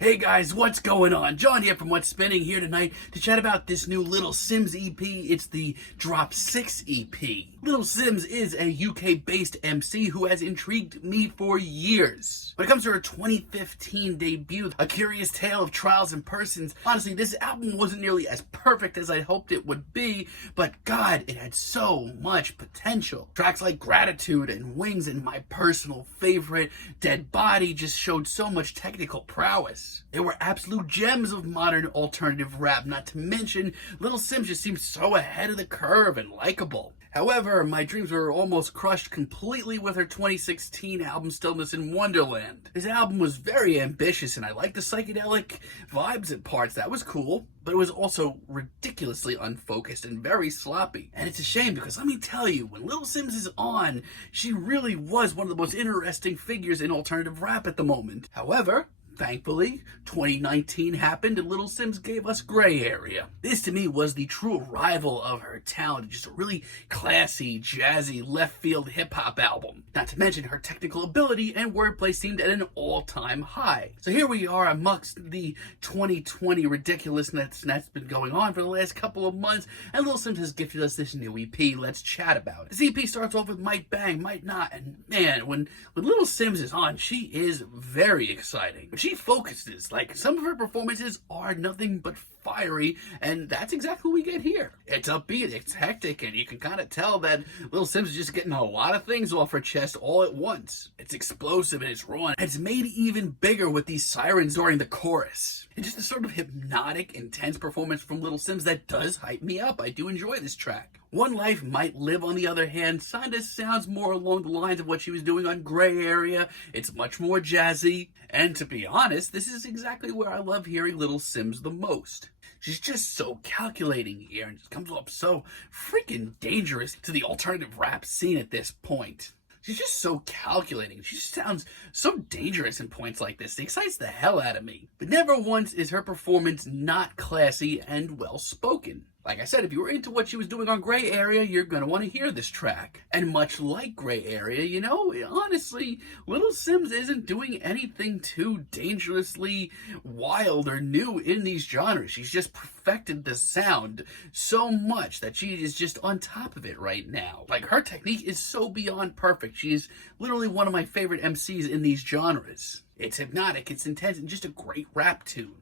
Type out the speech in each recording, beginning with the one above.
Hey guys, what's going on? John here from What's Spinning here tonight to chat about this new Little Simz EP. It's the Drop 6 EP. Little Simz is a UK-based MC who has intrigued me for years. When it comes to her 2015 debut, A Curious Tale of Trials and Persons, honestly, this album wasn't nearly as perfect as I hoped it would be, but God, it had so much potential. Tracks like Gratitude and Wings and my personal favorite, Dead Body, just showed so much technical prowess. They were absolute gems of modern alternative rap, not to mention Little Simz just seemed so ahead of the curve and likable. However, my dreams were almost crushed completely with her 2016 album Stillness in Wonderland. This album was very ambitious and I liked the psychedelic vibes at parts, that was cool, but it was also ridiculously unfocused and very sloppy. And it's a shame because let me tell you, when Little Simz is on, she really was one of the most interesting figures in alternative rap at the moment. However, thankfully, 2019 happened and Little Simz gave us Gray Area. This to me was the true arrival of her talent, just a really classy, jazzy, left field hip hop album. Not to mention her technical ability and wordplay seemed at an all-time high. So here we are amongst the 2020 ridiculousness that's been going on for the last couple of months, and Little Simz has gifted us this new EP. Let's chat about it. This EP starts off with Might Bang, Might Not, and man, when Little Simz is on, she is very exciting. She focuses, like some of her performances are nothing but fiery, and that's exactly what we get here. It's upbeat, it's hectic, and you can kind of tell that Little Simz is just getting a lot of things off her chest all at once. It's explosive and it's raw, and it's made even bigger with these sirens during the chorus. And just a sort of hypnotic, intense performance from Little Simz that does hype me up. I do enjoy this track. One Life Might Live, on the other hand, kinda sounds more along the lines of what she was doing on Gray Area. It's much more jazzy, and to be honest, this is exactly where I love hearing Little Simz the most. She's just so calculating here and just comes off so freaking dangerous to the alternative rap scene at this point. She's just so calculating. She just sounds so dangerous in points like this. It excites the hell out of me. But never once is her performance not classy and well-spoken. Like I said, if you were into what she was doing on Gray Area, you're going to want to hear this track. And much like Gray Area, you know, honestly, Little Simz isn't doing anything too dangerously wild or new in these genres. She's just perfected the sound so much that she is just on top of it right now. Like, her technique is so beyond perfect. She is literally one of my favorite MCs in these genres. It's hypnotic, it's intense, and just a great rap tune.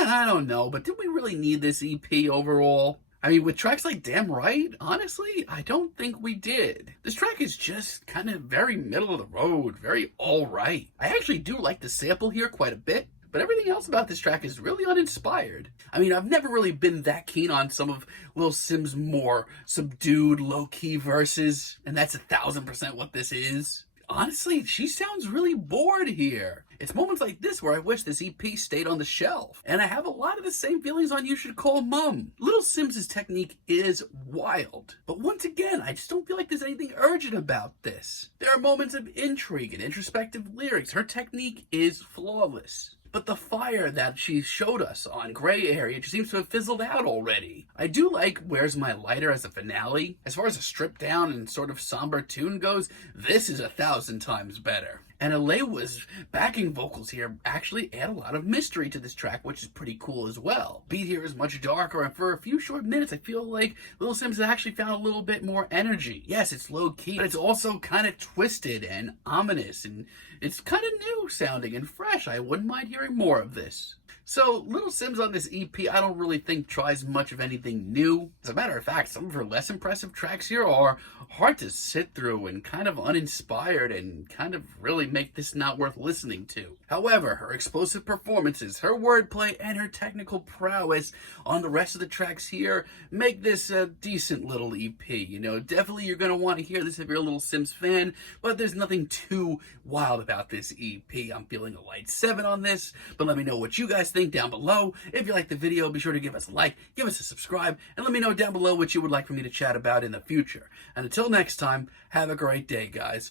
I don't know, but did we really need this EP overall? I mean, with tracks like Damn Right, honestly, I don't think we did. This track is just kind of very middle of the road, very alright. I actually do like the sample here quite a bit, but everything else about this track is really uninspired. I mean, I've never really been that keen on some of Lil Simz' more subdued, low-key verses, and that's 1000% what this is. Honestly, she sounds really bored here. It's moments like this where I wish this EP stayed on the shelf. And I have a lot of the same feelings on You Should Call Mum. Little Simz' technique is wild. But once again, I just don't feel like there's anything urgent about this. There are moments of intrigue and introspective lyrics. Her technique is flawless. But the fire that she showed us on Gray Area just seems to have fizzled out already. I do like Where's My Lighter as a finale. As far as a stripped down and sort of somber tune goes, this is 1,000 times better. And Alewa's backing vocals here actually add a lot of mystery to this track, which is pretty cool as well. Beat here is much darker, and for a few short minutes, I feel like Little Simz has actually found a little bit more energy. Yes, it's low-key, but it's also kind of twisted and ominous, and it's kind of new sounding and fresh. I wouldn't mind hearing more of this. So, Little Simz on this EP, I don't really think tries much of anything new. As a matter of fact, some of her less impressive tracks here are hard to sit through and kind of uninspired and kind of really make this not worth listening to. However, her explosive performances, her wordplay, and her technical prowess on the rest of the tracks here make this a decent little EP. You know, definitely you're going to want to hear this if you're a Little Simz fan, but there's nothing too wild about this EP. I'm feeling a light 7 on this, but let me know what you guys think down below. If you like the video, be sure to give us a like, give us a subscribe, and let me know down below what you would like for me to chat about in the future. And until next time, have a great day, guys.